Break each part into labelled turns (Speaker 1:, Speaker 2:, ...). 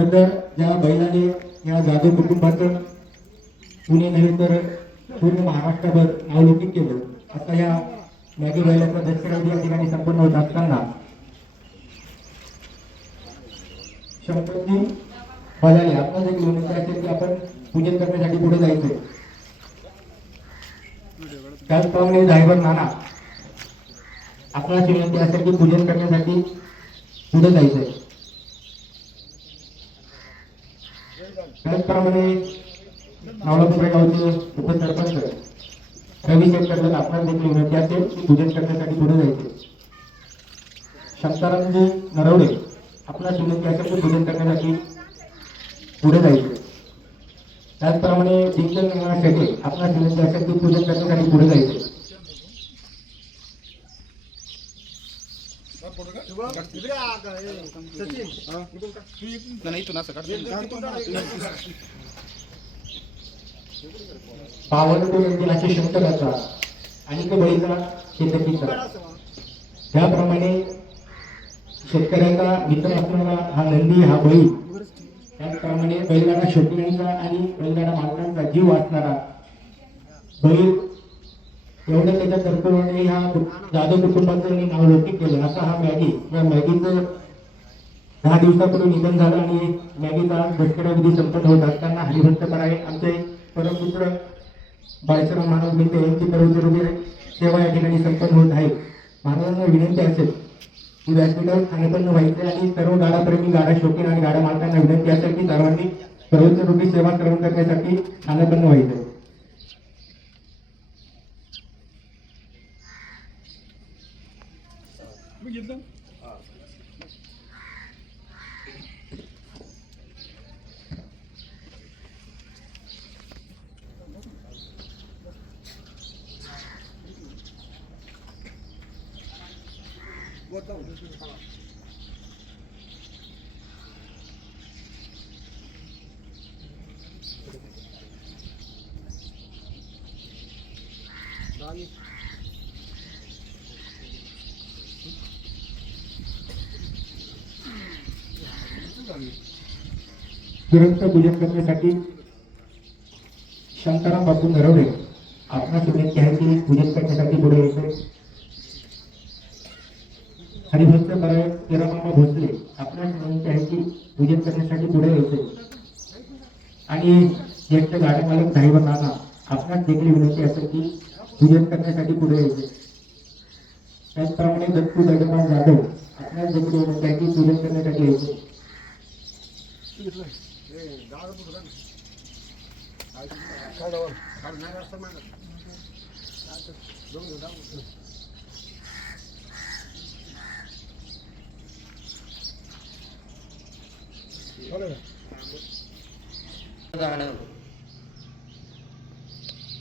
Speaker 1: खरं तर ज्या बैलाने या जाधव कुटुंबाचं पुणे नव्हे तर पूर्ण महाराष्ट्रभर अवलोकित केलं आता या मॅगी बैलाचा दसरा या ठिकाणी संपन्न होत असताना शंकरजी बजाले आपण जे विनंती असेल की आपण पूजन करण्यासाठी पुढे जायचंय. त्याचप्रमाणे जायवर नाना आपला श्रीमंती असेल की पूजन करण्यासाठी पुढे जायचंय. त्याचप्रमाणे नावलापूर गावचे उपसरपंच रवी शेतकरला आपणास देखील विनंती असेल की पूजन करण्यासाठी पुढे जायचे. शांतारामजी नरवडे आपला विनंती असेल की पूजन करण्यासाठी पुढे जायचे. त्याचप्रमाणे डिंचल शेटे आपला विनंती असेल की पूजन करण्यासाठी पुढे जायचे. पावन यांची अशी शंकराचा आणि तो बळीचा शेतकीचा त्याप्रमाणे शेतकऱ्याचा मित्र असणारा हा नंदी हा बैल. त्याचप्रमाणे बैलगाडा शौकीनांचा आणि बैलगाडा मालकांचा जीव वाचणारा बैल एवढं त्याच्या कर्तव्याने ह्या जाधव कुटुंबाचं मी नाव लौकिक केलं. आता हा मॅगी या मॅगीचं दहा दिवसापूर्वी निधन झालं आणि मॅगीचा भटकड्या विधी संपन्न होत असताना हरिभक्त करावे आमचे परमपुत्र बाळशराव महाराज मिळते यांची पर्वतरूपी सेवा या ठिकाणी संपन्न होत आहे. महाराजांना विनंती असेल की व्यासपीठावर खाणेपन्न व्हायचे आणि सर्व गाडाप्रेमी गाडा शौकीन आणि गाडा मालकांना विनंती असेल की सर्वांनी सर्वोच्च सेवा करून करण्यासाठी खाणेपन्न व्हायचं. mı girdi lan? Buradan düzgün falan. Daha iyi. दुरंत पूजन करण्यासाठी शांताराम बापू नरवडे आपणास विनंती आहे की पूजन करण्यासाठी पुढे यायचे हरिभक्त कराय तेरामामा भोसले आपणास विनंती आहे की पूजन करण्यासाठी पुढे यायचे आणि ज्येष्ठ गाडी मालक ड्रायव्हर नाना आपणास देखील विनंती असेल की पूजन करण्यासाठी पुढे यायचे त्याचप्रमाणे दत्तू दगडमान जाधव आपणास देखील विनंती आहे की पूजन करण्यासाठी यायचे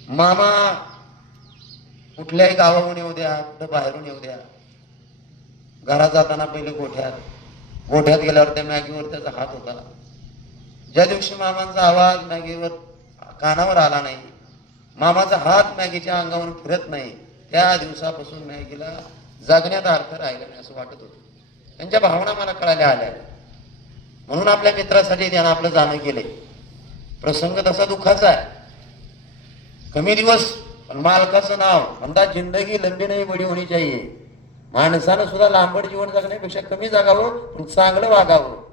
Speaker 2: मामा कुठल्याही गावाहून येऊ द्या कुठं बाहेरून येऊ द्या. घरात जाताना पहिले गोठ्यात. गोठ्यात गेल्यावर त्या मॅगीवर त्याचा हात होता. ज्या दिवशी मामांचा आवाज मॅगीवर कानावर आला नाही मामाचा हात मॅगीच्या अंगावरून फिरत नाही त्या दिवसापासून मॅगीला जगण्यात अर्थ राहिला नाही असं वाटत होतं. त्यांच्या भावना मला कळाल्या आल्या. म्हणून आपल्या मित्रासाठी त्यानं आपलं जाणं केले प्रसंग तसा दुःखाचा आहे. कमी दिवस पण मालकाचं नाव म्हणतात जिंदगी लंबी नाही बडी होणी चाहिए माणसानं सुद्धा लांबड जीवन जगण्यापेक्षा कमी जगावं पण चांगलं वागावं.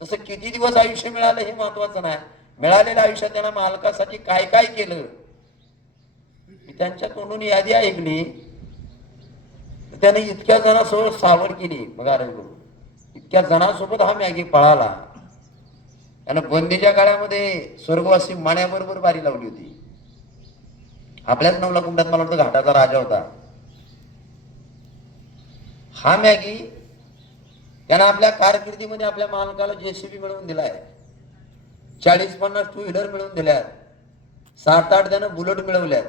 Speaker 2: जसं किती दिवस आयुष्य मिळालं हे महत्वाचं नाही. मिळालेल्या आयुष्यात त्यांना मालकासाठी काय काय केलं? मी त्यांच्या तोंडून यादी ऐकली. त्याने इतक्या जणांसोबत सावड केली. बघा गुरु इतक्या जणांसोबत हा मॅगी पळाला. त्यानं बंदीच्या काळामध्ये स्वर्गवासी माण्याबरोबर बारी लावली होती. आपल्याच नवला कुंडात मला वाटतं घाटाचा राजा होता. हा मॅगी त्यानं आपल्या कारकिर्दीमध्ये आपल्या मालकाला जेसीबी मिळवून दिलाय. चाळीस पन्नास टू व्हीलर मिळवून दिल्यात. सात आठ त्यानं बुलेट मिळवल्यात.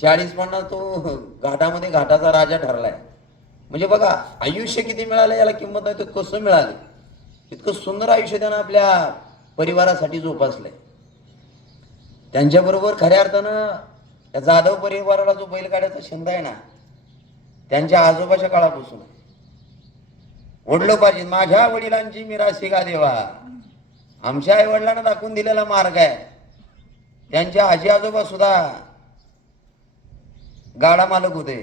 Speaker 2: चाळीस पन्नास तो घाटामध्ये घाटाचा राजा ठरलाय. म्हणजे बघा आयुष्य किती मिळालं याला किंमत नाही तर कसं मिळालं? इतकं सुंदर आयुष्य त्यानं आपल्या परिवारासाठी जोपासलंय. त्यांच्याबरोबर खऱ्या अर्थानं त्या जाधव परिवाराला जो बैलगाड्याचा छंद आहे ना त्यांच्या आजोबाच्या काळापासून वडलो पाहिजे. माझ्या वडिलांची मी का देवा आमच्या आई वडिलांना दाखवून दिलेला मार्ग आहे. त्यांचे आजी आजोबा सुद्धा गाडा मालक होते.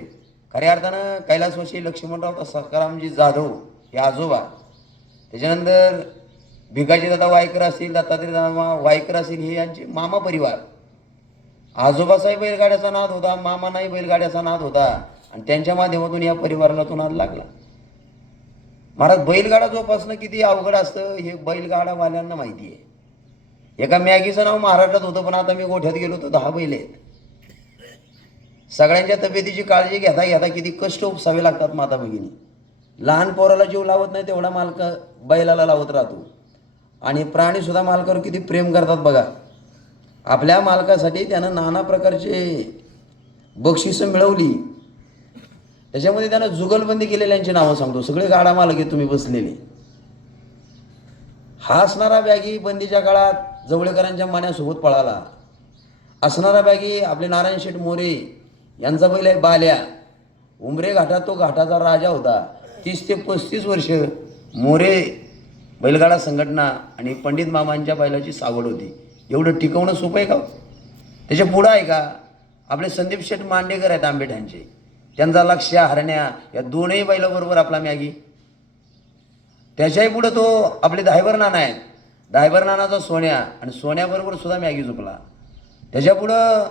Speaker 2: खऱ्या अर्थानं कैलासवाशी लक्ष्मणराव सकारामजी जाधव हे आजोबा. त्याच्यानंतर भिकाजी दादा वायकर असतील दत्तात्रय दादा वायकर असतील हे यांचे मामा परिवार. आजोबाचाही बैलगाड्याचा नाद होता मामानाही बैलगाड्याचा नाद होता. आणि त्यांच्या माध्यमातून या परिवाराला तो नाद लागला. महाराज बैलगाडा जोपासणं किती अवघड असतं हे बैलगाडावाल्यांना माहिती आहे. एका मॅगीचं नाव महाराष्ट्रात होतं पण आता मी गोठ्यात गेलो तर दहा बैल आहेत. सगळ्यांच्या तब्येतीची काळजी घेता घेता किती कष्ट उपसावे लागतात माता भगिनी. लहान पोराला जीव लावत नाही तेवढा मालक बैलाला लावत राहतो. आणि प्राणीसुद्धा मालकावर किती प्रेम करतात बघा. आपल्या मालकासाठी त्यानं नाना प्रकारचे बक्षिसं मिळवली त्याच्यामध्ये त्यानं जुगलबंदी केलेल्यांची नावं सांगतो. सगळे गाडा मालक तुम्ही बसलेले. हा असणारा बॅगी बंदीच्या काळात जवळेकरांच्या मान्यासोबत पळाला. असणारा बॅगी आपले नारायण शेठ मोरे यांचा बैल आहे बाल्या. उमरे घाटात तो घाटाचा राजा होता. तीस ते पस्तीस वर्ष मोरे बैलगाडा संघटना आणि पंडित मामांच्या बैलाची सावड होती. एवढं टिकवणं सोपं आहे का हो? त्याच्या पुढं आहे का? आपले संदीप शेठ मांडेकर आहेत आंबेठांचे त्यांचा लक्ष हरण्या या दोनही बैलाबरोबर आपला मॅगी. त्याच्याही पुढं तो आपले धायबर नाना आहेत. धायबर नानाचा सोन्या आणि सोन्याबरोबर सुद्धा मॅगी झोपला त्याच्या पुढं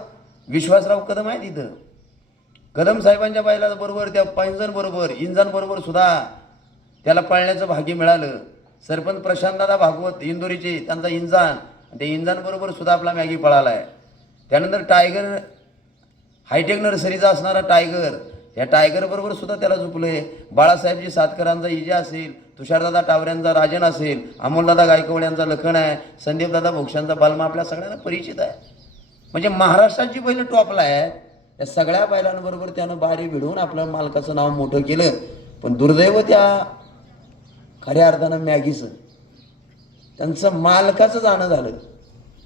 Speaker 2: विश्वासराव कदम आहे तिथं कदम साहेबांच्या बैलाबरोबर त्या पैंजणबरोबर इंजनबरोबर सुद्धा त्याला पळण्याचं भाग्य मिळालं. सरपंच प्रशांतदादा भागवत इंदोरीचे त्यांचा इंजान त्या इंजानबरोबर सुद्धा आपला मॅगी पळाला आहे त्यानंतर टायगर हायटेक नर्सरीचा असणारा टायगर या टायगरबरोबर सुद्धा त्याला झुपलोय बाळासाहेबजी सातकरांचा इजा असेल तुषारदादा टावऱ्यांचा राजन असेल अमोलदादा गायकवाड यांचा लखन आहे संदीपदादा भोक्षांचा बालमा आपल्या सगळ्यांना परिचित आहे. म्हणजे महाराष्ट्रात जी बैल टॉपला आहे या सगळ्या बैलांबरोबर त्यानं बारी भिडवून आपल्या मालकाचं नाव मोठं केलं. पण दुर्दैव त्या खऱ्या अर्थानं मॅगीचं. त्यांचं मालकाचं जाणं झालं.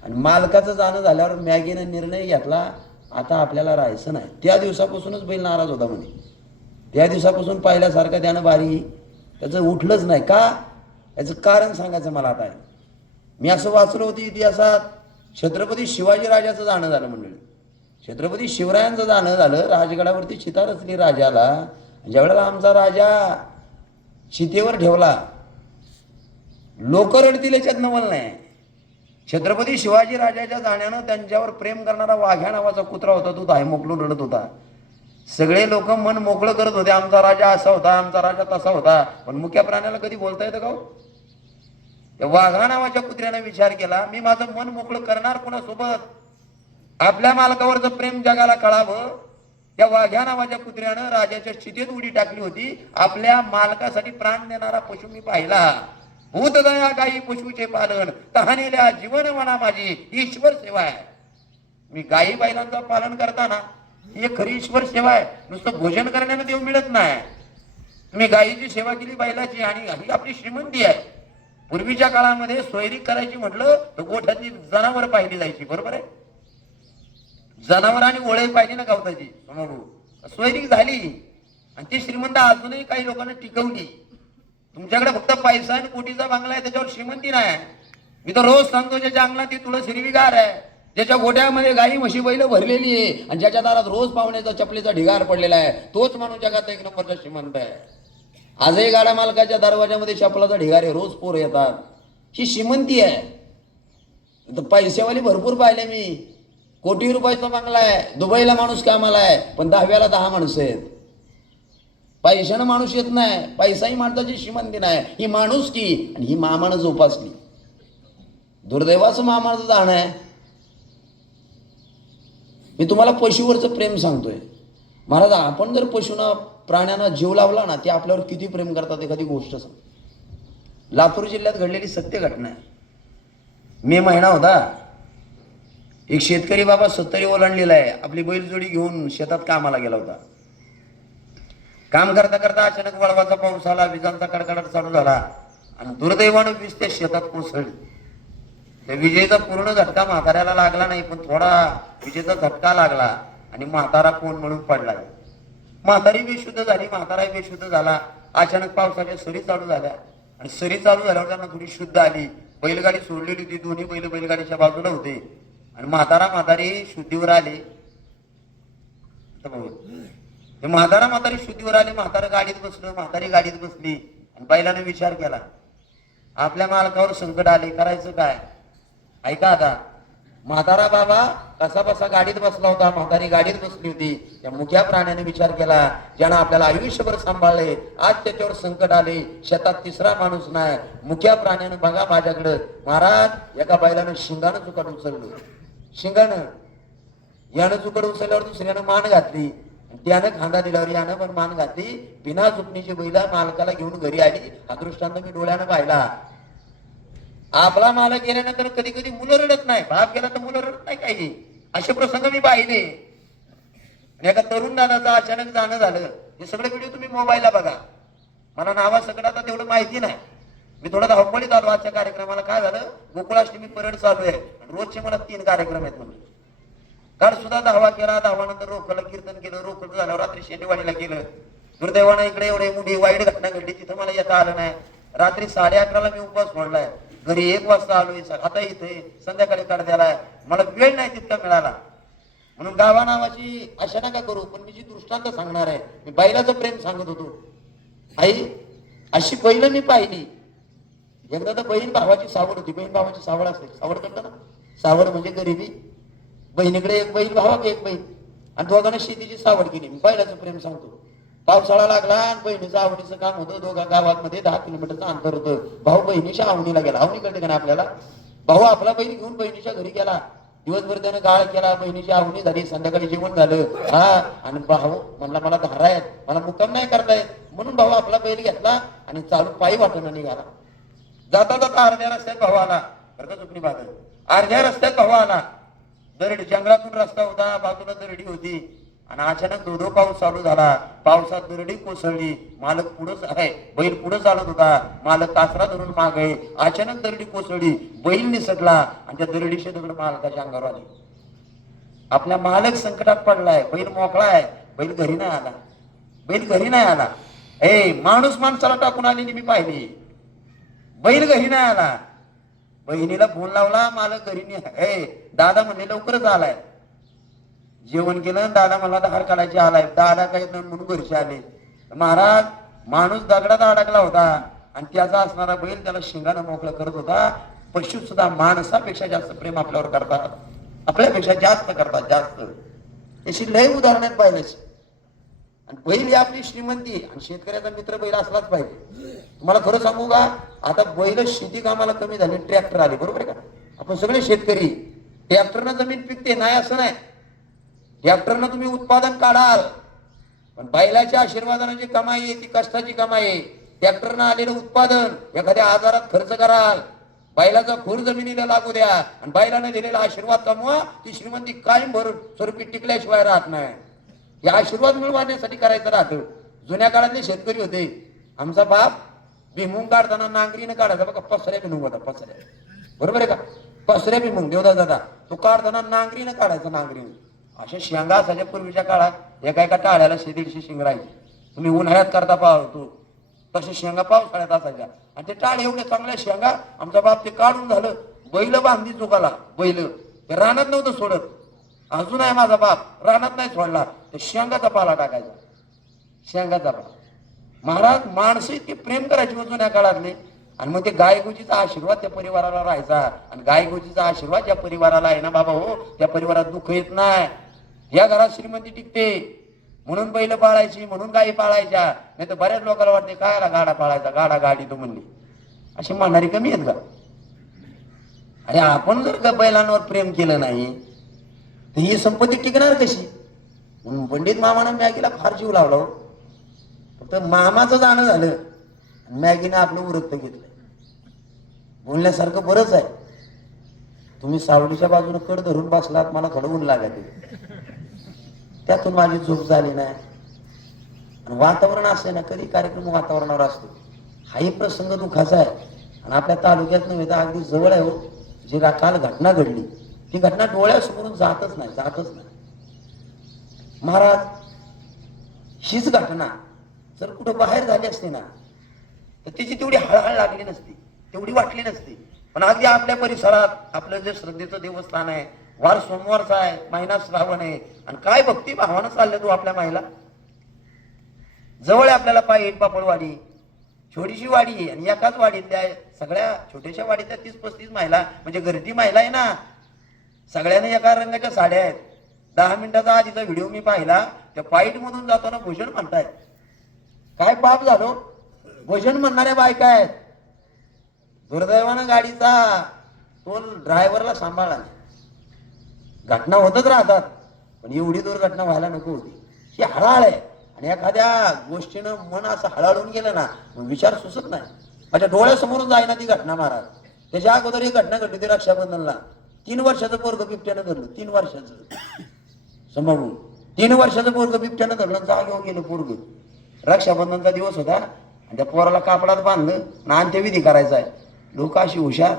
Speaker 2: आणि मालकाचं जाणं झाल्यावर मॅगीनं निर्णय घेतला आता आपल्याला राहायचं नाही. त्या दिवसापासूनच बैल नाराज होता म्हणे. त्या दिवसापासून पाहिल्यासारखं त्यानं बारी त्याचं उठलंच नाही. का? याचं कारण सांगायचं मला आता. आहे मी असं वाचलं होतं इतिहासात छत्रपती शिवाजीराजाचं जाणं झालं मंडळी. छत्रपती शिवरायांचं जाणं झालं राजगडावरती चिता रचली राजाला ज्यावेळेला आमचा राजा चितेवर ठेवला लोक रडतील याच्यात नवल नाही. छत्रपती शिवाजी राजाच्या जाण्यानं त्यांच्यावर प्रेम करणारा वाघ्या नावाचा कुत्रा होता तो दाय मोकलून रडत होता. सगळे लोक मन मोकळं करत होते आमचा राजा असा होता आमचा राजा तसा होता. पण मुख्या प्राण्याला कधी बोलता येतं का हो? त्या वाघा नावाच्या कुत्र्यानं विचार केला मी माझं मन मोकळं करणार कोणासोबत? आपल्या मालकावरचं प्रेम जगाला कळावं. त्या वाघ्या नावाच्या कुत्र्यानं राजाच्या चितेत उडी टाकली होती. आपल्या मालकासाठी प्राण देणारा पशु मी पाहिला. भूतदया गायी पशुचे पालन तहानेल्या जीवन म्हणा माझी ईश्वर सेवा आहे. मी गायी बैलांचं पालन करताना ही एक खरी ईश्वर सेवा आहे. नुसतं भोजन करण्यानं देव मिळत नाही. तुम्ही गायीची सेवा केली बैलाची आणि ही आपली श्रीमंती आहे. पूर्वीच्या काळामध्ये सोयरी करायची म्हटलं तर गोठ्यातली जनावर पाहिली जायची बरोबर आहे? जनावर आणि ओळख पाहिजे ना गावताची समोर सोयरीक झाली. आणि ती श्रीमंत अजूनही काही लोकांना टिकवली. तुमच्याकडे फक्त पैसा आणि कोटीचा बांगला आहे त्याच्यावर श्रीमंती नाही. मी तर रोज सांगतो ज्याच्या अंगणात ती तुळस हिरवीगार आहे ज्याच्या गोट्यामध्ये गाई म्हशी बैल भरलेली आहे आणि ज्याच्या दारात रोज पाहुण्याचा चपलीचा ढिगार पडलेला आहे तोच माणूस जगात एक नंबरचा श्रीमंत आहे. आजही गाडा मालकाच्या दरवाजामध्ये चपलाचा ढिगार आहे रोज पोर येतात. ही श्रीमंती आहे. तर पैसेवाली भरपूर पाहिले मी. कोटी रुपयाचा बंगला आहे. दुबईला माणूस कामाला आहे पण दहाव्याला दहा माणसं आहेत. पैशानं माणूस येत नाही. पैसाही माणसाची श्रीमंती नाही. ही माणूस की आणि ही मामानं जोपासली. दुर्दैवाचं मामाचं जाणं आहे. मी तुम्हाला पशुवरचं प्रेम सांगतोय. महाराज आपण जर पशूंना प्राण्यांना जीव लावला ना ते आपल्यावर किती प्रेम करतात एखादी गोष्ट सांग. लातूर जिल्ह्यात घडलेली सत्य घटना आहे. मे महिना होता. एक शेतकरी बाबा सत्तरी ओलांडलेला आहे. आपली बैलजोडी घेऊन शेतात कामाला गेला होता. काम करता करता अचानक वळवाचा पाऊस आला विजांचा कडकडाट चालू झाला आणि दुर्दैवानं वीज त्या शेतात कोसळली. त्या विजेचा पूर्ण झटका म्हाताऱ्याला लागला नाही पण थोडा विजेचा झटका लागला आणि म्हातारा कोण म्हणून पडला. म्हातारी बेशुद्ध झाली म्हातारा बेशुद्ध झाला. अचानक पावसाच्या सरी चालू झाल्या आणि सरी चालू झाल्यावर त्यांना थोडी शुद्ध आली. बैलगाडी सोडलेली होती दोन्ही बैल बैलगाडीच्या बाजूला होते. आणि म्हातारा म्हातारी शुद्धीवर आले. हे म्हातारा म्हातारी शुद्धीवर आले म्हातारा गाडीत बसलं म्हातारी गाडीत बसली. आणि बैलाने विचार केला आपल्या मालकावर संकट आले करायचं काय? ऐका आता म्हातारा बाबा कसा बसा गाडीत बसला होता म्हातारी गाडीत बसली होती. त्या मुख्या प्राण्याने विचार केला ज्यानं आपल्याला आयुष्यभर सांभाळले आज त्याच्यावर संकट आले शेतात तिसरा माणूस नाही. मुख्या प्राण्यानं बघा माझ्याकडं महाराज एका बैलानं शिंगानं चुकट उचललं. शिंगानं यानं चुकट उचलल्यावर दुसऱ्यानं मान घातली. त्यानं खांदा दिल्यावर यानं पण मान घातली. बिना चुकणीची बैला मालकाला घेऊन घरी आली. हा दृष्टांत मी डोळ्यानं पाहिला. आपला मालक गेल्यानंतर कधी कधी मुलं रडत नाही. बाप गेला तर मुलं रडत नाही काही. असे प्रसंग मी पाहिले. एका तरुण दादाचं अचानक जाणं झालं. हे सगळे व्हिडिओ तुम्ही मोबाईलला बघा. मला नावा सगळं आता तेवढं माहिती नाही. मी थोडं धावपळीत आलो. आजच्या कार्यक्रमाला काय झालं? गोकुळाष्टमी परेड चालू आहे. रोजचे मला तीन कार्यक्रम आहेत म्हणून. काल सुद्धा धावा केला धावानंतर रोखला कीर्तन केलं रोखलं झालं रात्री शेटेवाडीला केलं दुर्दैवानं इकडे एवढे मोठी वाईट घटना घडली तिथं मला येता आलं नाही. रात्री साडे अकराला मी उपवास सोडलाय. घरी एक वाजता आलोय आता इथे संध्याकाळी कडद्याला मला वेळ नाही तितका मिळाला. म्हणून गावा नावाची आशा नका करू पण मी जी दृष्टांत सांगणार आहे मी बैलाचं प्रेम सांगत होतो. आई अशी बैल मी पाहिली. एकदा तर बहीण भावाची सावड होती. बहीण भावाची सावड असते. सावड करता ना? सावड म्हणजे गरिबी. बहिणीकडे एक बहीण भावाकडे एक बहीण. आणि दोघांना शेतीची सावड केली. मी बैलाचं प्रेम सांगतो. पावसाळा लागला आणि बहिणीचं आवडीचं काम होतं. दोघा गावामध्ये दहा किलोमीटरचं अंतर होतं. भाऊ बहिणीच्या आवणीला गेला. आवणी कळते का नाही आपल्याला? भाऊ आपला बहीण घेऊन बहिणीच्या घरी गेला. दिवसभर त्यानं गाळ केला. बहिणीची आवणी झाली. संध्याकाळी जेवण झालं. हा आणि भाऊ म्हणला मला धारा आहेत. मला मुक्काम नाही करताय म्हणून भाऊ आपला बैल घेतला आणि चालू पायी वाटणं निघाला. जाता जाता अर्ध्या रस्त्यात भाऊ आला. बरं का चुकणी बाजू अर्ध्या रस्त्यात भाऊ आला. दरडी जंगलातून रस्ता होता बाजूला दरडी होती. आणि अचानक धोधो पाऊस चालू झाला. पावसात दरडी कोसळली. मालक पुढंच आहे बैल पुढे चालत होता. मालक कासरा धरून माग आहे. अचानक दरडी कोसळली. बैल निसटला आणि त्या दरडीचे दगड मालकाच्या अंगावर आली. आपला मालक संकटात पडलाय. बैल मोकळा आहे. बैल घरी नाही आला. बैल घरी नाही आला. ए माणूस माणसाला टाकून आलेली मी पाहिली. बैल घरी नाही आला. बहिणीला फोन लावला मालक घरी नाही दादा म्हणले लवकरच आलाय. जेवण केलं दादा मला धार काढायची आलाय. दादा काही नाही म्हणून घरचे आले. महाराज माणूस दगडात अडकला होता आणि त्याचा असणारा बैल त्याला शिंगानं मोकळं करत होता. पशु सुद्धा माणसापेक्षा जास्त प्रेम आपल्यावर करतात. आपल्यापेक्षा जास्त करतात जास्त. अशी लय उदाहरण आहेत बैलाची आणि बैल ही आपली श्रीमंती आणि शेतकऱ्याचा मित्र बैल असलाच पाहिजे. तुम्हाला खरं सांगू का? आता बैल शेती कामाला कमी झाली ट्रॅक्टर आले बरोबर आहे का? आपण सगळे शेतकरी ट्रॅक्टरनं जमीन पिकते नाही असं नाही. ट्रॅक्टरनं तुम्ही उत्पादन काढाल पण बैलाच्या आशीर्वादानं जी कमाई आहे ती कष्टाची कमाई आहे. ट्रॅक्टरनं आलेलं उत्पादन एखाद्या आजारात खर्च कराल. बैलाचा खूर जमिनीला लागू द्या आणि बैलाने दिलेला आशीर्वाद कमवा ती श्रीमंती कायम भरून स्वरूपी टिकल्याशिवाय राहत नाही. हे आशीर्वाद मिळवण्यासाठी करायचं राहतं. जुन्या काळातले शेतकरी होते. आमचा बाप भिमुंग काढताना नांगरीनं काढायचा बघा पसऱ्या भिमुंग होता पसऱ्या बरोबर आहे का? पसऱ्या भिमुंग देवदास दादा तो काढताना नांगरीनं काढायचा नांगरीनं. अशा शेंगा असायच्या पूर्वीच्या काळात एका एका टाळ्याला शे दीडशे शेंग राहायची. तुम्ही उन्हाळ्यात करता पाहतो तसे शेंगा पावसाळ्यात असायच्या. आणि ते टाळ एवढ्या चांगल्या शेंगा आमचा बाप ते काढून झालं. बैल बांधली चुकाला बैल. ते रानात नव्हतं सोडत. अजून आहे माझा बाप रानात नाही सोडला तर शेंगाचा पाला टाकायचा. शेंगाचा पाला. महाराज माणसं इतके प्रेम करायची जुन्या काळातले आणि मग ते गायगोजीचा आशीर्वाद त्या परिवाराला राहायचा. आणि गायगोजीचा आशीर्वाद ज्या परिवाराला आहे ना बाबा हो त्या परिवारात दुःख येत नाही. या घरात श्रीमंती टिकते. म्हणून बैल पाळायची म्हणून गायी पाळायच्या. नाही तर बऱ्याच लोकांना वाटते कायला गाडा पाळायचा? गाडा गाडी तो म्हणली. अशी म्हणणारी कमी आहेत का अरे आपण जर का बैलांवर प्रेम केलं नाही तर ही संपत्ती टिकणार कशी? म्हणून पंडित मामानं मॅगीला फार जीव लावला हो. फक्त मामाचं जाणं झालं. मॅगीने मॅगीनं आपलं उरक्त घेतलं बोलण्यासारखं बरंच आहे. तुम्ही सावलीच्या बाजूने कड धरून बसलात मला थोडं ऊन लागत त्यातून माझी झोप झाली नाही. आणि वातावरण असे ना कधी कार्यक्रम वातावरणावर असतो. हाही प्रसंग दुखाचा आहे. आणि आपल्या तालुक्यात नव्हे तर अगदी जवळ आहे हो. जी काल घटना घडली ती घटना डोळ्यासमोरून जातच नाही जातच नाही. महाराज हीच घटना जर कुठं बाहेर झाली असती ना तर तिची तेवढी हळहळ लागली नसती तेवढी वाटली नसती. पण अगदी आपल्या परिसरात आपलं जे श्रद्धेचं देवस्थान आहे वार सोमवारचा आहे महिना श्रावण आहे आणि काय भक्ती भावानं चालले तू आपल्या महिला जवळ आहे आपल्याला पाहिजे पापडवाडी छोटीशी वाडी आहे आणि एकाच वाडीतल्या सगळ्या छोट्याशा वाडीतल्या तीस पस्तीस महिला म्हणजे गर्दी महिला आहे ना सगळ्यांना एका रंगाच्या साड्या आहेत. दहा मिनिटाचा आधीचा व्हिडिओ मी पाहिला त्या पाईट मधून जाताना भूषण म्हणतायत. काय पाप झालो? भजन म्हणणाऱ्या बायका आहेत. दुर्दैवानं गाडीचा तो ड्रायव्हरला सांभाळला नाही. घटना होतच राहतात पण एवढी दुर्घटना व्हायला नको होती. ही हळाळ आहे आणि एखाद्या गोष्टीनं मन असं हळाळून गेलं ना विचार सुचत नाही. माझ्या डोळ्यासमोरून जाईना ती घटना महाराज. त्याच्या अगोदर ही घटना घडली होती रक्षाबंधनला. तीन वर्षाचं पोरग बिबट्यानं धरलं तीन वर्षाचं. समोरून तीन वर्षाचं पोरग बिबट्यानं धरलं जागेवर गेलं पोरग. रक्षाबंधनचा दिवस होता आणि त्या पोराला कापडात बांधलं आणि अंत्यविधी करायचा आहे. लोक अशी हुशार.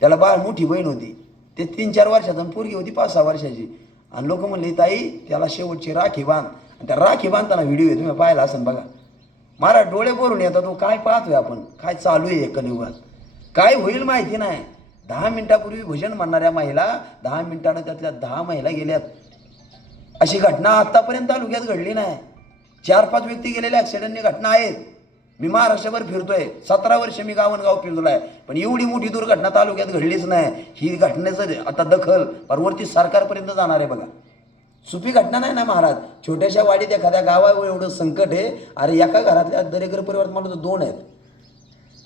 Speaker 2: त्याला बाळ मोठी बहीण होती. ते तीन चार वर्षाचा आणि पोरगी होती पाच सहा वर्षाची. आणि लोक म्हणले ताई त्याला शेवटची राखी बांध. आणि त्या राखी बांधताना व्हिडिओ आहे तुम्ही पाहिला असेल बघा. मारा डोळे भरून येतात तो काय पाहतोय आपण? काय चालू आहे कलियुगात काय होईल माहिती नाही. दहा मिनिटापूर्वी भजन म्हणणाऱ्या महिला दहा मिनिटानं त्यातल्या दहा महिला गेल्यात. अशी घटना आत्तापर्यंत तालुक्यात घडली नाही. चार पाच व्यक्ती गेलेल्या ॲक्सिडेंटनी घटना आहेत. मी महाराष्ट्रभर फिरतोय. सतरा वर्ष मी गावनगाव आहे पण एवढी मोठी दुर्घटना तालुक्यात घडलीच नाही. ही घटनेचं आता दखल परवरती सरकारपर्यंत जाणार आहे बघा. सुपी घटना नाही ना महाराज? छोट्याशा वाडीत एखाद्या गावावर एवढं संकट आहे. अरे एका घरातल्या दरेकर परिवारात मला तर दोन आहेत.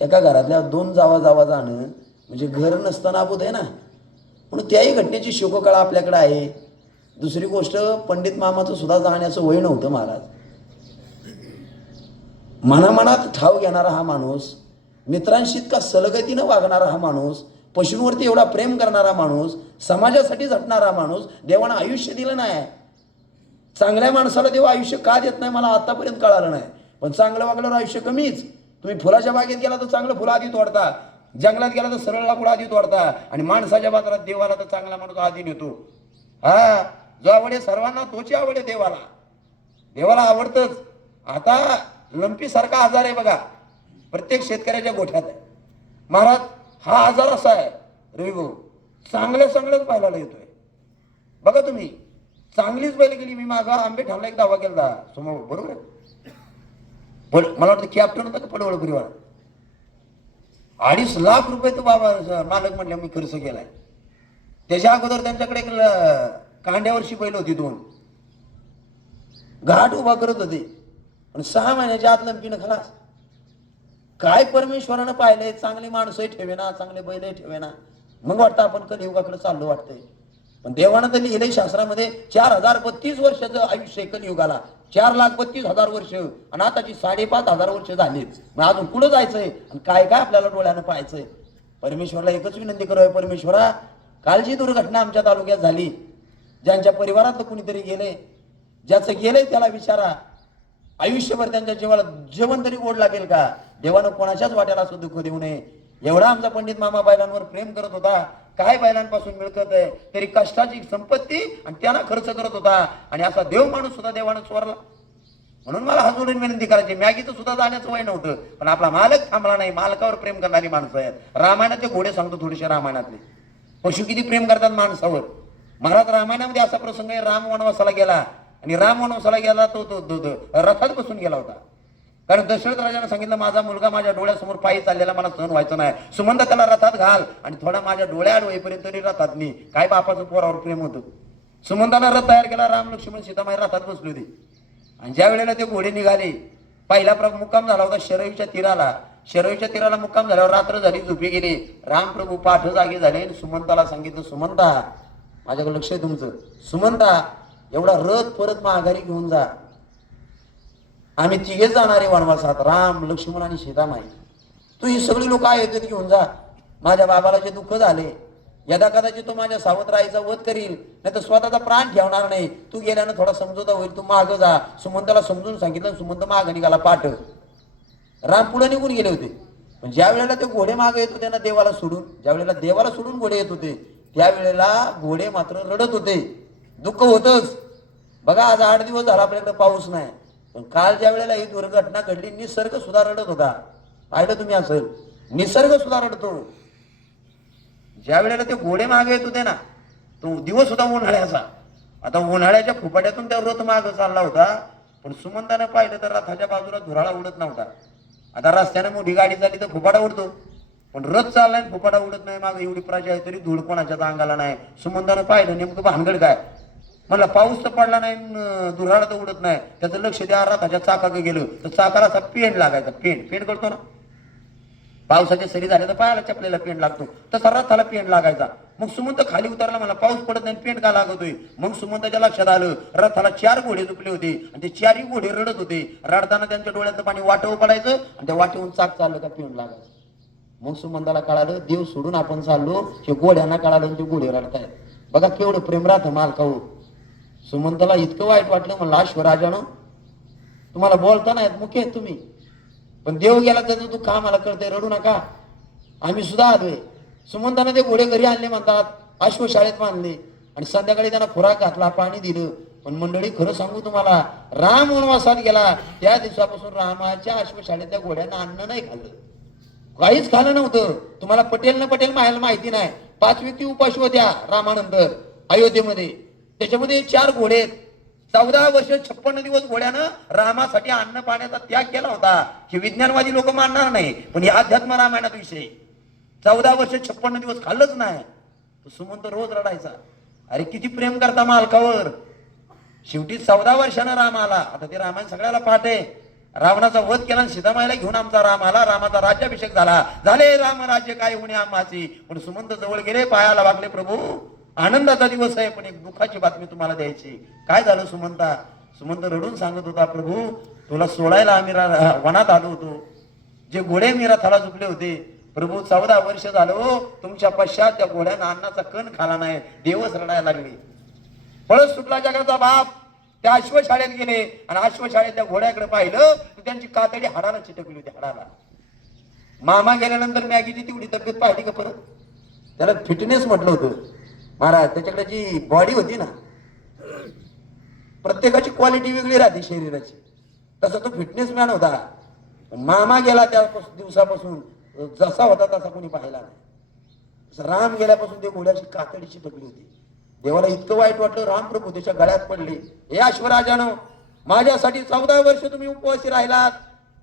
Speaker 2: एका घरातल्या दोन जावा जावा जाणं म्हणजे घर नसताना अबोध आहे ना. म्हणून त्याही घटनेची शोककळा आपल्याकडे आहे. दुसरी गोष्ट पंडित मामाचं सुद्धा जाण्याचं वय नव्हतं महाराज. मनामनात ठाव घेणारा हा माणूस मित्रांशी इतका सलगतीनं वागणारा हा माणूस पशूंवरती एवढा प्रेम करणारा माणूस समाजासाठी झटणारा माणूस देवानं आयुष्य दिलं नाही. चांगल्या माणसाला देव आयुष्य का देत नाही मला आतापर्यंत कळालं नाही. पण चांगलं वागल्यावर आयुष्य कमीच. तुम्ही फुलाच्या बागेत गेला तर चांगलं फुलं आधी तोडता. जंगलात गेला तर सरळ लाकूड आधी तोडता. आणि माणसाच्या बाजारात देवाला तर चांगला माणूस आधी नेतो. हा? जो आवडे सर्वांना तोची आवडे देवाला. देवाला आवडतंच. आता लंपी सारखा आजार आहे बघा. प्रत्येक शेतकऱ्याच्या गोठ्यात आहे. महाराज हा आजार असा आहे रवी भाऊ चांगल्या चांगल्याच पाहायला येतोय. बघा तुम्ही चांगलीच बैल गेली. मी माझा आंबे ठाणला एक दावा केला समोर बरोबर आहे? पण मला वाटतं कॅप्टन होता का पडवळ परिवार अडीच लाख रुपये तो बाबा मालक म्हणले मी खर्च केलाय. त्याच्या अगोदर त्यांच्याकडे एक ल- कांड्यावरची बैल होती दोन. घाट उभा करत होते. आणि सहा महिन्याच्या आत लंपीनं खलास. काय परमेश्वरानं पाहिलंय? चांगली माणसंही ठेवेना चांगले बैलही ठेवेना. मग वाटतं आपण कलियुगाकडे चाललो वाटतंय. पण देवानं तर लिहिलंय शास्त्रामध्ये चार हजार बत्तीस वर्षाचं आयुष्य आहे कलियुगाला. चार लाख बत्तीस हजार वर्ष. आणि आताची साडेपाच हजार वर्ष झालीच मग अजून कुठं जायचंय? आणि काय काय आपल्याला डोळ्यानं पाहायचंय? परमेश्वरला एकच विनंती करूया परमेश्वरा कालची दुर्घटना आमच्या तालुक्यात झाली ज्यांच्या परिवारातलं कुणीतरी गेले ज्याचं गेलंय त्याला विचारा. आयुष्यभर त्यांच्या जीवाला जेवण तरी गोड लागेल का? देवानं कोणाच्याच वाट्याला असं दुःख देऊ नये. एवढा आमचा पंडित मामा बैलांवर प्रेम करत होता. काय बैलांपासून मिळकत आहे तरी कष्टाची संपत्ती आणि त्यांना खर्च करत होता. आणि असा देव माणूस सुद्धा देवानं स्वरला म्हणून मला हजून विनंती करायची मॅगीचं सुद्धा जाण्याचं वय नव्हतं. पण आपला मालक थांबला नाही. मालकावर प्रेम करणारी माणसं आहेत. रामायणाचे घोडे सांगतो थोडेसे रामायणातले. पशु किती प्रेम करतात माणसावर. महाराज रामायणामध्ये असा प्रसंग आहे राम वनवासाला गेला. आणि राम वनवासाला गेला तो तो रथात बसून गेला होता. कारण दशरथ राजाने सांगितलं माझा मुलगा माझ्या डोळ्यासमोर पायी चाललेला मला सहन व्हायचं नाही. सुमंत त्याला रथात घाल आणि थोडा माझ्या डोळ्याआड होईपर्यंत तरी रथात मी काय बापाचं पोरावर प्रेम होतं? सुमंतानं रथ तयार केला राम लक्ष्मण सीतामाई रथात बसली होती. आणि ज्या वेळेला ते घोडे निघाले पहिला प्रभू मुक्काम झाला होता शरवीच्या तीराला. शरवीच्या तीराला मुक्काम झाल्यावर रात्र झाली झोपी गेली. रामप्रभू पाठ जागे झाले आणि सुमंताला सांगितलं सुमंता माझ्याकडे लक्ष आहे तुमचं. सुमंता एवढा रथ परत माघारी घेऊन जा. आम्ही तिघे जाणारे वनवासात. राम लक्ष्मण आणि सीतामाई. तू ही सगळी लोक आहेत घेऊन जा. माझ्या बाबाला जे दुःख झाले यदा कदाचित तो माझ्या सावत्राईचा वध करील नाही तर स्वतःचा प्राण ठेवणार नाही. तू गेल्यानं थोडा समजोता होईल. तू मागं जा. सुमंताला समजून सांगितलं सुमंत मागं निघाला पाठ. राम पुढे निघून गेले होते. पण ज्या वेळेला ते घोडे मागे येत होते ना देवाला सोडून ज्या वेळेला देवाला सोडून घोडे येत होते त्यावेळेला घोडे मात्र रडत होते. दुःख होतच. बघा आज आठ दिवस झाला आपल्याकडे पाऊस नाही. पण काल ज्या वेळेला ही दुर्घटना घडली निसर्ग सुद्धा रडत होता. पाहिलं तुम्ही असेल. निसर्ग सुद्धा रडतो. ज्या वेळेला ते घोडे मागे येत होते ना तो दिवस होता उन्हाळ्याचा. आता उन्हाळ्याच्या फुपाट्यातून त्या रथ माग चालला होता. पण सुमंतानं पाहिलं तर रथाच्या बाजूला धुराळा उडत नव्हता. आता रस्त्याने मोठी गाडी झाली तर फुपाटा उडतो. पण रथ चाललाय फुपाटा उडत नाही मागे एवढी प्राची आहे तरी धूळ कोणाच्या अंगाला नाही. सुमंतानं पाहिलं नेमकं भानगड काय? मला पाऊस तर पडला नाही न तर उडत नाही. त्याचं लक्ष द्या रथाच्या चाकाकडे गेलो तर चाकाला असा पेंट लागायचा पेंट पेंट करतो ना. पावसाचे सरी झाले तर पायाला चपलेला पेंट लागतो. तसा रथाला पेंट लागायचा. मग सुमंत खाली उतरला मला पाऊस पडत नाही पेंट का लागतोय? मग सुमंताच्या लक्षात आलं रथाला चार घोडे झुपले होते आणि ते चारही घोडे रडत होते. रडताना त्यांच्या डोळ्यातलं पाणी वाटव पडायचं आणि त्या वाटेहून चाक चाललं का पेंट लागायचं. मग सुमंताला कळालं देव सोडून आपण चाललो. हे घोड्यांना कळालं ते घोडे रडतायत. बघा केवढं प्रेम राहतं मालकाऊ. सुमंताला इतकं वाईट वाटलं म्हणलं अश्वराजानं तुम्हाला बोलता नाहीत मुख्य आहेत तुम्ही. पण देव गेला तर तू का मला करते रडू नका. आम्ही सुद्धा आलोय. सुमंतानं ते घोडे घरी आणले म्हणतात अश्व शाळेत बांधले. आणि संध्याकाळी त्यांना खुराक घातला पाणी दिलं. पण मंडळी खरं सांगू तुम्हाला राम वनवासात गेला. त्या दिवसापासून रामाच्या अश्वशाळेतल्या घोड्यांना अन्न नाही खाल्लं. काहीच खाल्लं नव्हतं. तुम्हाला पटेल न पटेल माहायला माहिती नाही. पाच व्यक्ती उपाशी होत्या रामानंतर अयोध्येमध्ये. त्याच्यामध्ये चार घोडे आहेत. चौदा वर्ष छप्पन्न दिवस घोड्यानं रामासाठी अन्न पाण्याचा त्याग केला होता. हे विज्ञानवादी लोक मानणार नाही पण हे अध्यात्म रामायणात विषय चौदा वर्ष छप्पन्न दिवस खाल्लंच नाही. तो सुमंत रोज रडायचा. अरे किती प्रेम करता मालकावर. शेवटी चौदा वर्षानं राम आला. आता ते रामायण सगळ्याला पाठ आहे. रावणाचा वध केला आणि सीतामाईला घेऊन आमचा राम आला. रामाचा राज्याभिषेक झाला. झाले राम राज्य काय होणे आम्हाची? पण सुमंत जवळ गेले पायाला वागले प्रभू. आनंदाचा दिवस आहे पण एक दुःखाची बातमी तुम्हाला द्यायची. काय झालं सुमंता? सुमंत रडून सांगत होता प्रभू तुला सोडायला आम्ही वनात आलो होतो. जे घोडे मी रथाला झुकले होते. प्रभू चौदा वर्ष झालो हो, तुमच्या पश्चात त्या घोड्यानं अन्नाचा कण खाला नाही. देवच रडायला लागले. फळ सुटला जगाचा बाप. त्या अश्वशाळेत गेले आणि अश्वशाळेत त्या घोड्याकडे पाहिलं तर त्यांची कातडी हाडाला चिटकली होती हाडाला. मामा गेल्यानंतर मॅगीची तेवढी तब्येत पाहिली का परत? त्याला फिटनेस म्हटलं होतं. महाराज त्याच्याकडे जी बॉडी होती ना प्रत्येकाची क्वालिटी वेगळी राहते शरीराची. तसा तो फिटनेस मॅन होता. मामा गेला त्या दिवसापासून जसा होता तसा कोणी पाहिला नाही. राम गेल्यापासून ते घोड्याची कातडीची टकली होती. देवाला इतकं वाईट वाटलं राम प्रभू त्याच्या गळ्यात पडले. हे अश्वराजानं माझ्यासाठी चौदा वर्ष तुम्ही उपवासी राहिलात.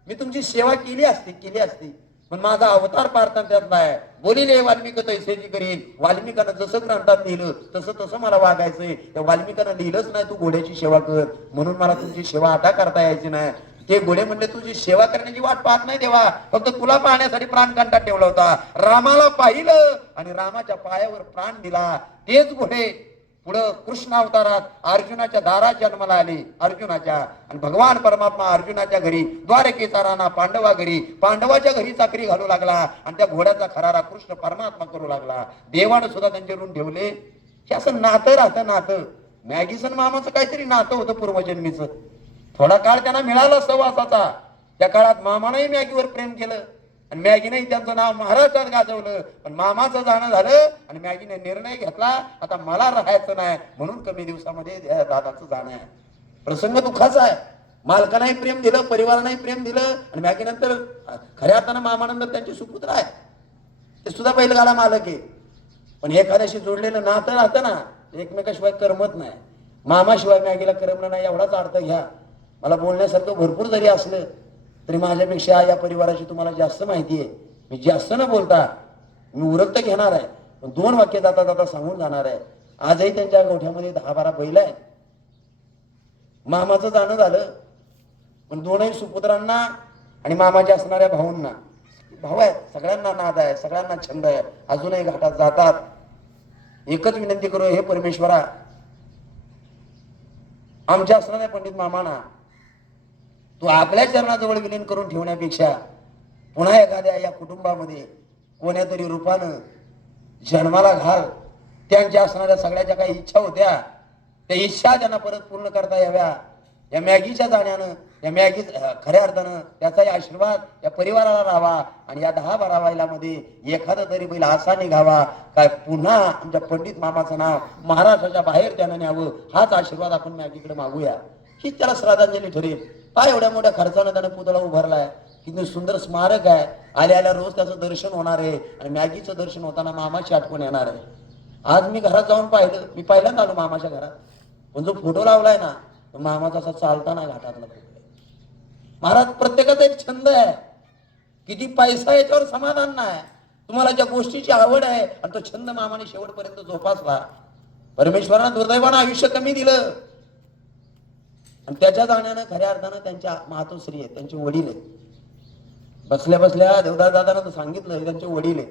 Speaker 2: मी तुमची सेवा केली असती केली असती. पण माझा अवतार पारता आहे बोलील बोलिले वाल्मिक तैसेची करीन. वाल्मिकानं जसं ग्रंथात लिहिलं तसं तसं मला वागायचंय. तर वाल्मिकानं लिहिलंच नाही तू घोड्याची सेवा कर. म्हणून मला तुमची सेवा आता करता यायची नाही. ते घोडे म्हणले तुझी सेवा करण्याची वाट पाहत नाही देवा. फक्त तुला पाहण्यासाठी प्राणकांतात ठेवला होता. रामाला पाहिलं आणि रामाच्या पायावर प्राण दिला. तेच घोडे पुढं कृष्ण अवतारात अर्जुनाच्या दारात जन्माला आले. अर्जुनाच्या आणि भगवान परमात्मा अर्जुनाच्या घरी द्वारकेचा राणा पांडवा घरी पांडवाच्या घरी चाकरी घालू लागला आणि त्या घोड्याचा खरारा कृष्ण परमात्मा करू लागला. देवानं सुद्धा त्यांचे ऋण ठेवले. हे असं नातं राहतं नातं. मॅगीसन मामाचं काहीतरी नातं होतं पूर्वजन्मीचं. थोडा काळ त्यांना मिळाला सहवासाचा. त्या काळात मामानंही मॅगीवर प्रेम केलं. आणि मॅगीने त्यांचं नाव महाराष्ट्रात गाजवलं. पण मामाचं जाणं झालं आणि मॅगीने निर्णय घेतला आता मला राहायचं नाही म्हणून कमी दिवसामध्ये दादाचं जाणं आहे. प्रसंग दुःखाचा आहे. मालकानंही प्रेम दिलं परिवारालाही प्रेम दिलं आणि मॅगी नंतर खऱ्या अर्थानं मामानंतर त्यांचे सुपुत्र आहे ते सुद्धा बैलगाडा मालक आहे. पण एखाद्याशी जोडलेलं नातं राहतं ना एकमेकाशिवाय करमत नाही. मामाशिवाय मॅगीला करमलं नाही एवढाच अर्थ घ्या. मला बोलण्यासारखं भरपूर जरी असलं तरी माझ्यापेक्षा या परिवाराची तुम्हाला जास्त माहिती आहे. मी जास्त न बोलता मी उरक्त घेणार आहे पण दोन वाक्य जाता जाता सांगून जाणार आहे. आजही त्यांच्या गोठ्यामध्ये दहा बारा बैल आहे मामाचं जाणं झालं पण दोनही सुपुत्रांना आणि मामाच्या असणाऱ्या भाऊंना. भाऊ आहेत सगळ्यांना नाद आहे सगळ्यांना छंद आहे. अजूनही घाटात जातात. एकच विनंती करू हे परमेश्वरा आमच्या असणाऱ्या पंडित मामाना तू आपल्या चरणाजवळ विलीन करून ठेवण्यापेक्षा पुन्हा एखाद्या या कुटुंबामध्ये कोण्यातरी रूपानं जन्माला घाल. त्यांच्या असणाऱ्या सगळ्या ज्या काही इच्छा होत्या त्या इच्छा त्यांना परत पूर्ण करता याव्या. या मॅगीच्या जाण्यानं या मॅगी खऱ्या अर्थानं त्याचाही आशीर्वाद या परिवाराला राहावा आणि या दहा बारा बैलामध्ये एखादा तरी बैल असा निघावा काय पुन्हा आमच्या पंडित मामाचं नाव महाराष्ट्राच्या बाहेर त्यानं न्यावं हाच आशीर्वाद आपण मॅगीकडे मागूया. हीच त्याला श्रद्धांजली ठरेल. काय एवढ्या मोठ्या खर्चानं त्यानं पुतळा उभारलाय? किती सुंदर स्मारक आहे. आल्या आल्या रोज त्याचं दर्शन होणार आहे. आणि मॅगीचं दर्शन होताना मामाची आठवण येणार आहे. आज मी घरात जाऊन पाहिलं. मी पहिल्यांदा आलो मामाच्या घरात. पण जो फोटो लावलाय ना तो मामाचा असा चालताना घाटातला फोटो महाराज प्रत्येकाचा एक छंद आहे. किती पैसा याच्यावर समाधान नाही. तुम्हाला ज्या गोष्टीची आवड आहे आणि तो छंद मामाने शेवटपर्यंत जोपासला. परमेश्वरानं दुर्दैवानं आयुष्य कमी दिलं. आणि त्याच्या जाण्यानं खऱ्या अर्थानं त्यांच्या मातोश्री आहेत त्यांचे वडील आहेत. बसल्या बसल्या देवदास दादानं तर सांगितलं त्यांचे वडील आहेत.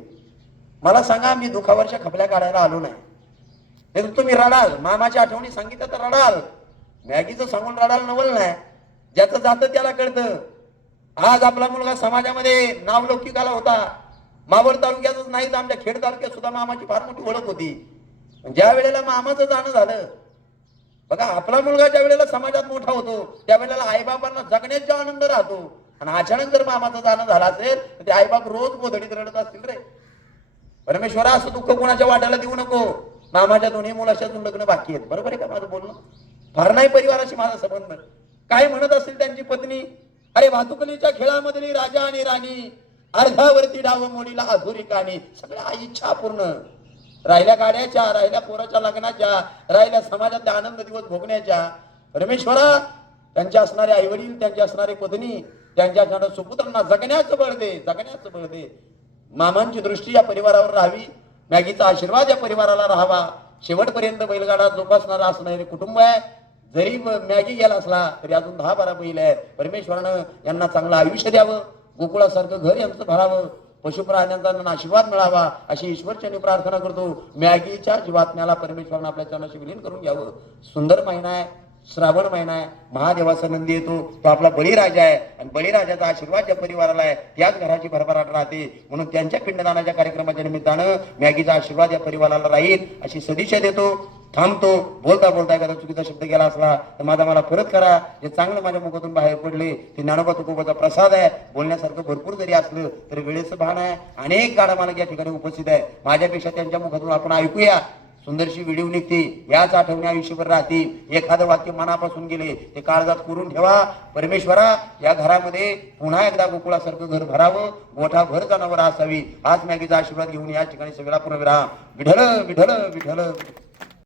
Speaker 2: मला सांगा मी दुखावरच्या खपल्या काढायला आलो नाही. नाही तर तुम्ही रडाल. मामाच्या आठवणी सांगितलं तर रडाल. मॅगीचं सांगून रडाल नवल नाही. ज्याचं जातं त्याला कळतं. आज आपला मुलगा समाजामध्ये नावलौकिकाला होता. मावळ तालुक्यातच नाही तर आमच्या खेड तालुक्यात सुद्धा मामाची फार मोठी ओळख होती. ज्या वेळेला मामाचं जाणं झालं बघा आपला मुलगा ज्या वेळेला समाजात मोठा होतो त्या वेळेला आईबापांना जगण्याचा आनंद राहतो आणि अचानक जर मामाचा जाणं झालं असेल तर ते आईबाप रोज गोधडीत रडत असतील रे. परमेश्वरा असं दुःख कोणाच्या वाट्याला देऊ नको. मामाच्या दोन्ही मुलाच्या अजून लग्न बाकी आहेत. बरोबर आहे का माझं बोलणं? फार नाही परिवाराशी माझा संबंध. काय म्हणत असेल त्यांची पत्नी अरे वाहतुकलीच्या खेळामधली राजा आणि राणी अर्धावरती डाव मोडीला अधुरी काणी सगळ्या इच्छा पूर्ण राहिल्या गाड्याच्या राहिल्या पोराच्या लग्नाच्या राहिल्या समाजातल्या आनंद दिवस भोगण्याच्या. परमेश्वरा त्यांच्या असणारे आईवडील त्यांची असणारी पत्नी त्यांच्या असणाऱ्या सुपुत्रांना जगण्याचं बळ दे जगण्याचं बळ दे. मामांची दृष्टी या परिवारावर राहावी मॅगीचा आशीर्वाद या परिवाराला राहावा. शेवटपर्यंत बैलगाडा जोपासणारा असणारे कुटुंब आहे. जरी मॅगी गेला असला तरी अजून दहा बारा बैल आहेत. परमेश्वरानं यांना चांगलं आयुष्य द्यावं. गोकुळासारखं घर यांचं भरावं. पशुप्राण्यांचा आशीर्वाद मिळावा अशी ईश्वरचरणी प्रार्थना करतो. मॅगीच्या जीवात्म्याला परमेश्वरानं आपल्या चरणाशी विलीन करून घ्यावं. सुंदर महिना आहे श्रावण महिना आहे महादेवाचा नंदी येतो तो आपला बळीराजा आहे. आणि बळीराजाचा आशीर्वाद ज्या परिवाराला आहे त्याच घराची भरभराट राहते. म्हणून त्यांच्या पिंडदानाच्या कार्यक्रमाच्या निमित्तानं मॅगीचा आशीर्वाद या परिवाराला राहील अशी सदिच्छा देतो. थांबतो. बोलता बोलता एखादा चुकीचा शब्द गेला असला तर माझा मला परत करा. जे चांगलं माझ्या मुखातून बाहेर पडले ते ज्ञानोबा तुकोबाचा प्रसाद आहे. बोलण्यासारखं भरपूर जरी असलं तरी वेळेचं भान आहे. अनेक गाडा मालक या ठिकाणी उपस्थित आहे माझ्यापेक्षा त्यांच्या मुखातून आपण ऐकूया. सुंदरशी व्हिडिओ निघते. याच आठवणी आयुष्यभर राहतील. एखादं वाक्य मनापासून गेले ते काळजात करून ठेवा. परमेश्वरा या घरामध्ये पुन्हा एकदा गोकुळासारखं घर भरावं. मोठा भर जनावर असावी. आज मॅगीचा आशीर्वाद घेऊन या ठिकाणी सगळ्या पूर्ण विराम विढल विढल विठल